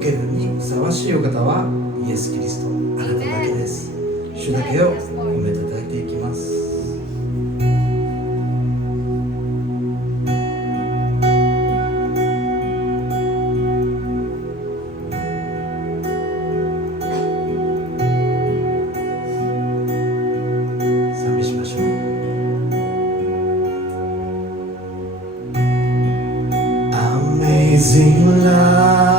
受けるにふさわしいお方はイエス・キリスト、あなただけです。主だけを褒めたたえていきます。賛美しましょう。Amazing love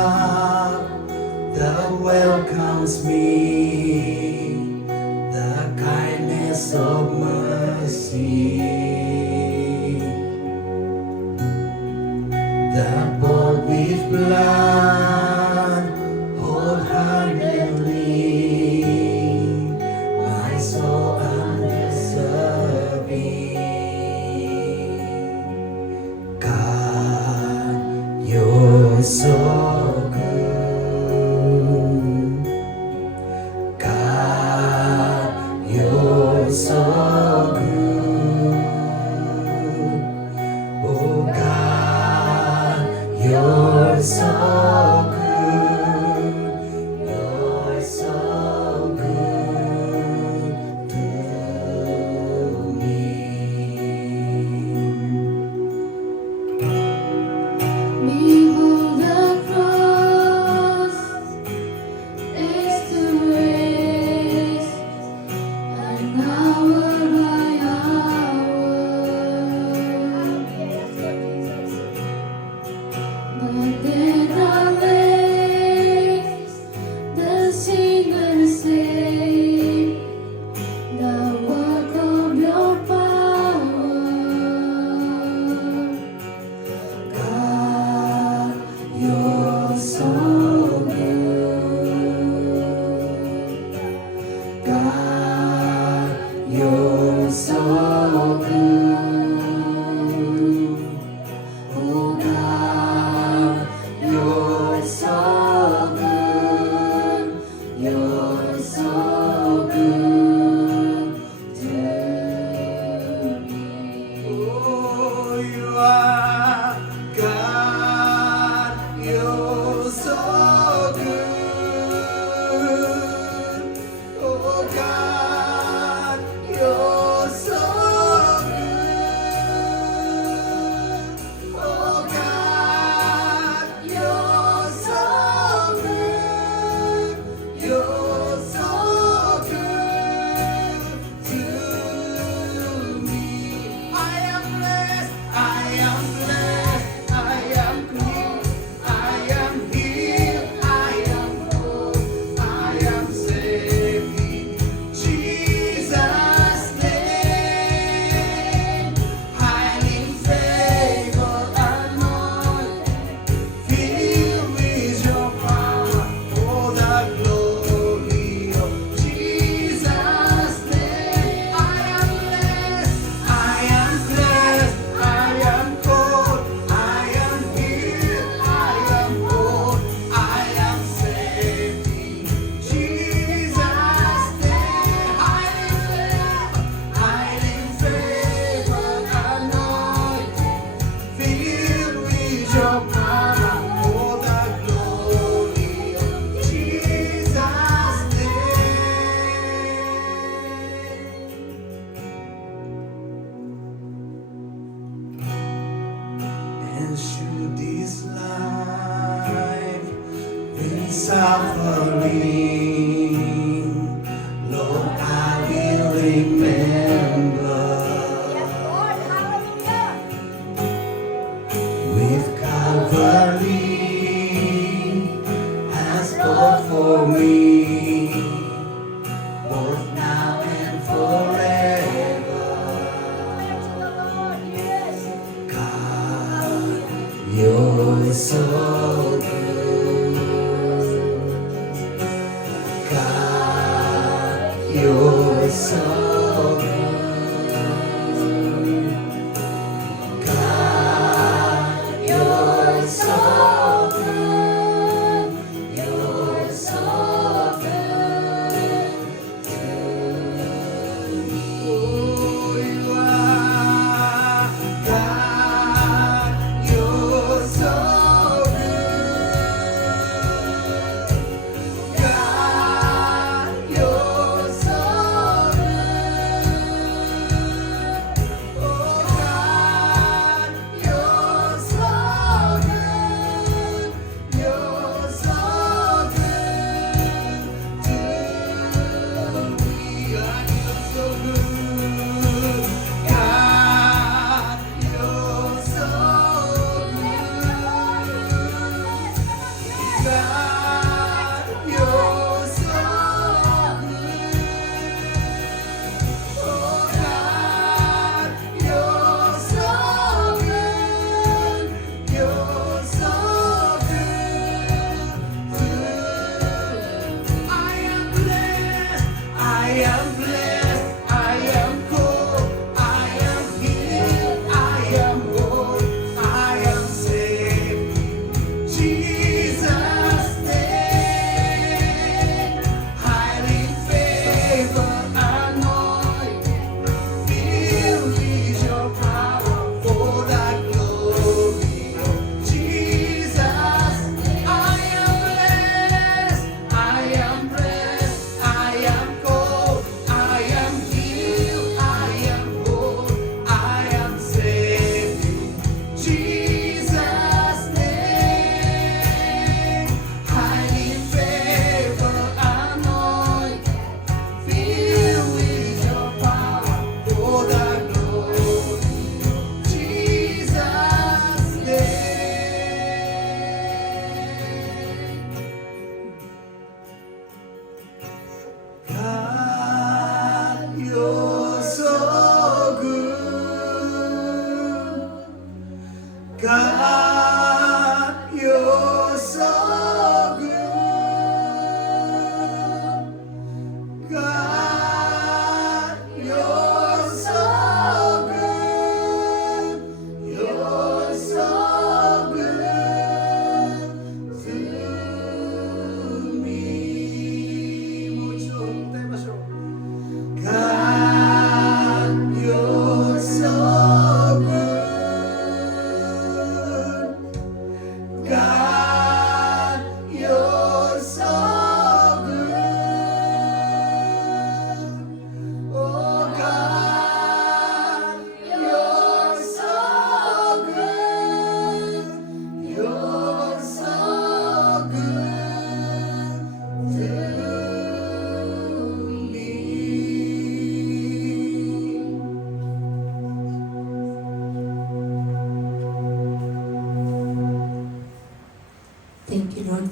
that welcomes me, the kindness of mercy that bought with blood wholeheartedly, my soul undeserving. God, you're so good. God, you're so good. Oh God, you're so good. You're so good to me. Behold the cross is to raise an hour by hour, but then our legs the sinner saved, the work of your power. God, you're so good. God, you're so good. Oh God, you're so good. You're so good to me. Oh, you are God, you're so good. Oh God, you're so good. Oh God, you're so good. You're so good to me. I am blessed, I am blessed, I am clean, I am healed, I am whole, I am saved in Jesus' name. Highly favored, anointed, filled with your power, oh the glory of Jesus' name. I am blessed, I am blessed, I am called, I am healed, I am whole, I am saved in Jesus' name. Highly favored, anointed, filled with your power, oh the glory of Jesus' name. And should this life bring suffering, Lord, I will remember with Calvary has fought for me, both now and forever. God, you're so good. God, you're so good. God, you're so good. You're so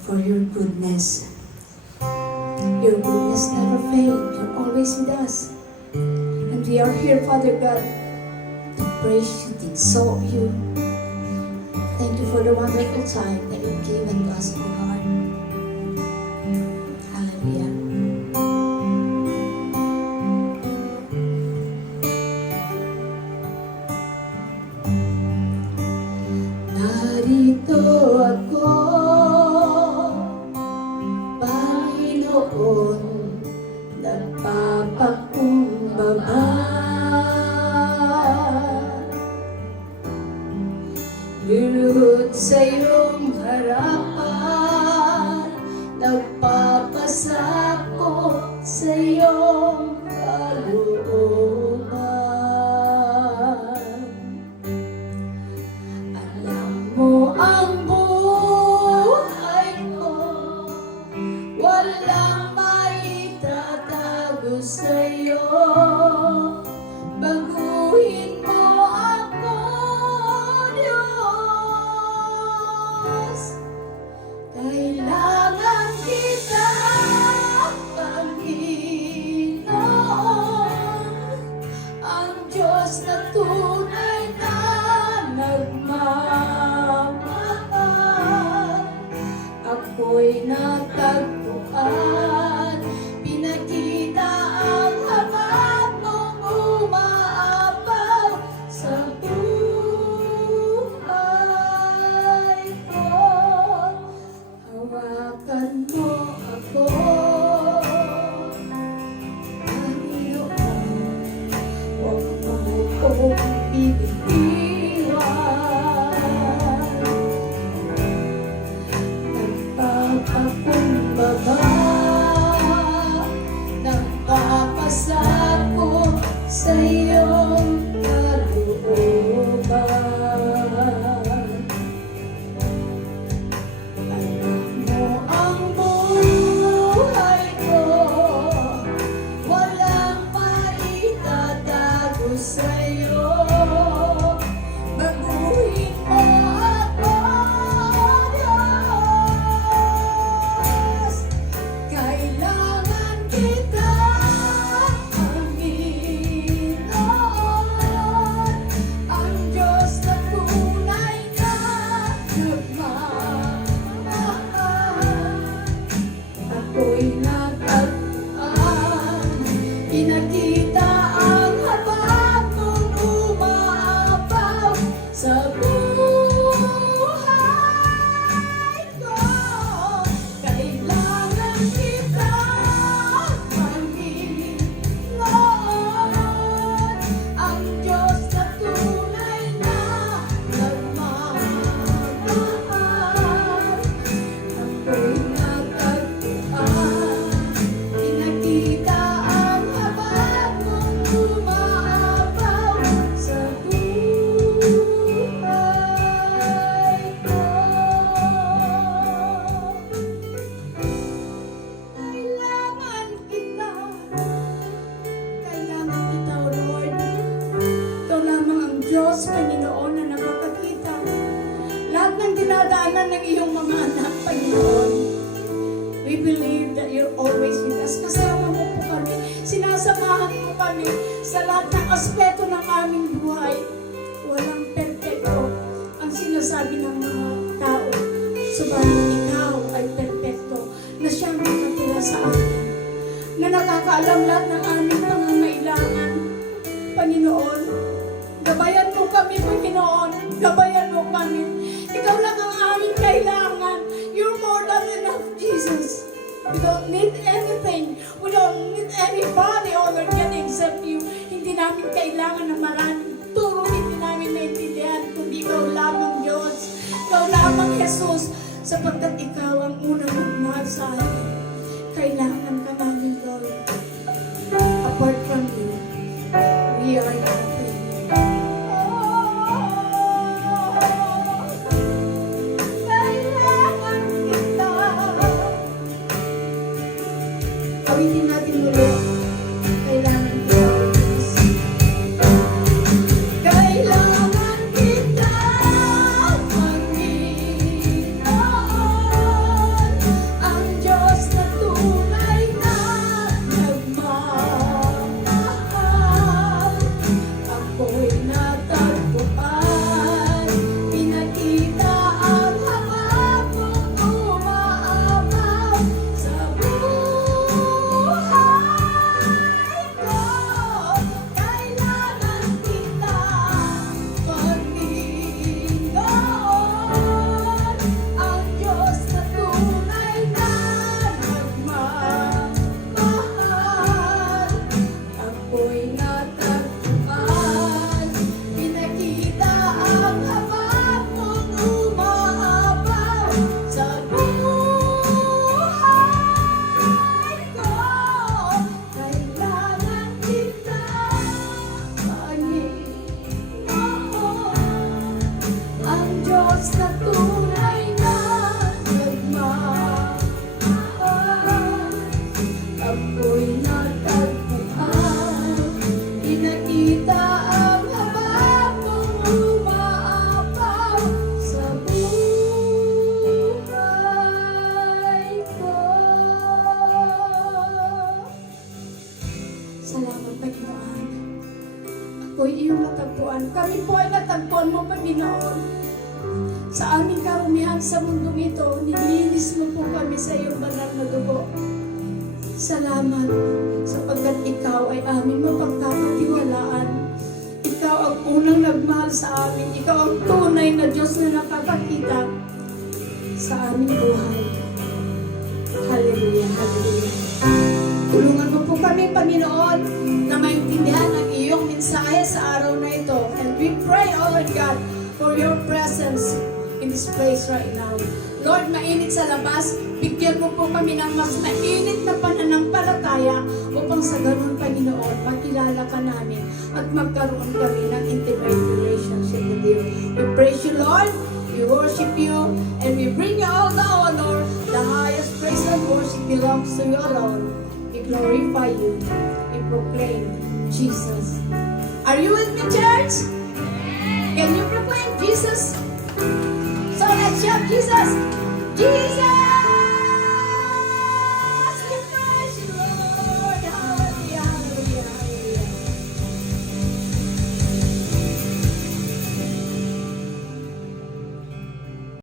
for your goodness. Your goodness never fails. You're always with us. And we are here, Father God, to praise you, to exalt you. Thank you for the wonderful time that you've given to us, O Lord. Hallelujah. Narito ako, Panginoon, nagpapakumbaba. Luluhod sa iyong harapan, nagpapasako sa iyong kalooban. Alam mo ang buhay ko, walang maitatago sa iyo. Baguhin mo ako, Diyos. Kailangan kita, Panginoon, ang Diyos na tunay na nagmamahal. Ako'y natagpuan, pinakita ang habag mong umaapaw sa buhay ko. Hawakan mo ako, Panginoon, huwag mo kong bibitiwan. Nagpapakumbaba, nagpapasako sa iyong kalooban. Alam mo ang buhay ko, walang maitatago sa iyo. Baguhin mo ako, Diyos. Kailangan kita, Panginoon, ang Diyos na tunay na nagmamahal. Ako'y natagpuan, pinakita ang habag mong umaapaw sa buhay ko. Kailangan kita, Panginoon, ang Diyos na tunay na nagmamahal. Ako'y natagpuan, pinakita ang habag mong umaapaw sa buhay ko. Kailangan kita, O Lord. Ikaw lamang ang Diyos, Panginoon, na nakakakita. Lahat ng dinadaanan ng iyong mga anak, Panginoon. We believe that you're always with us. Kasama mo po kami. Sinasamahan mo kami sa lahat ng aspeto ng aming buhay. Walang perfecto ang sinasabi ng mga tao. Subalit ikaw ay perfecto na siyang nakatira sa atin. Na nakakaalam lahat ng aming pangangailangan. Panginoon, gabayan mo kami, Panginoon. Gabayan mo kami. Ikaw lang ang aming kailangan. You're more than enough, Jesus. We don't need anything. We don't need anybody other than except you. Hindi namin kailangan ng maraming turo. Hindi namin naintindihan. Kundi ikaw lamang, Diyos. Ikaw lamang, Jesus. Sapagkat ikaw ang unang magmahal sa amin. Kailangan ka namin, Lord. Apart from you, we are nothing. Kailangan kita. Awitin natin muli. Kailangan kita, Diyos. Kailangan kita, Panginoon. kasamaan. Kami po ay natagpuan mo, Panginoon. Sa aming karumihan sa mundong ito, nilinis mo po kami sa iyong banal na dugo. Salamat, sapagkat ikaw ay aming mapagkakatiwalaan. Ikaw ang unang nagmahal sa amin. Ikaw ang tunay na Diyos na nakakakita sa aming buhay. Hallelujah, hallelujah. Tulungan mo po kami, Panginoon, na maintindihan ang iyong mensahe sa araw na ito. And we pray, oh Lord God, for your presence in this place right now. Lord, mainit sa labas, bigyan mo po kami ng mas mainit na pananampalataya upang sa ganun, Panginoon, makilala ka namin at magkaroon kami ng intimate relationship with you. We praise you, Lord. We worship you and we bring you all the honor. The highest praise and worship belongs to you alone. We glorify you. We proclaim Jesus. Are you with me, church? Can you proclaim Jesus? So let's shout Jesus! Jesus!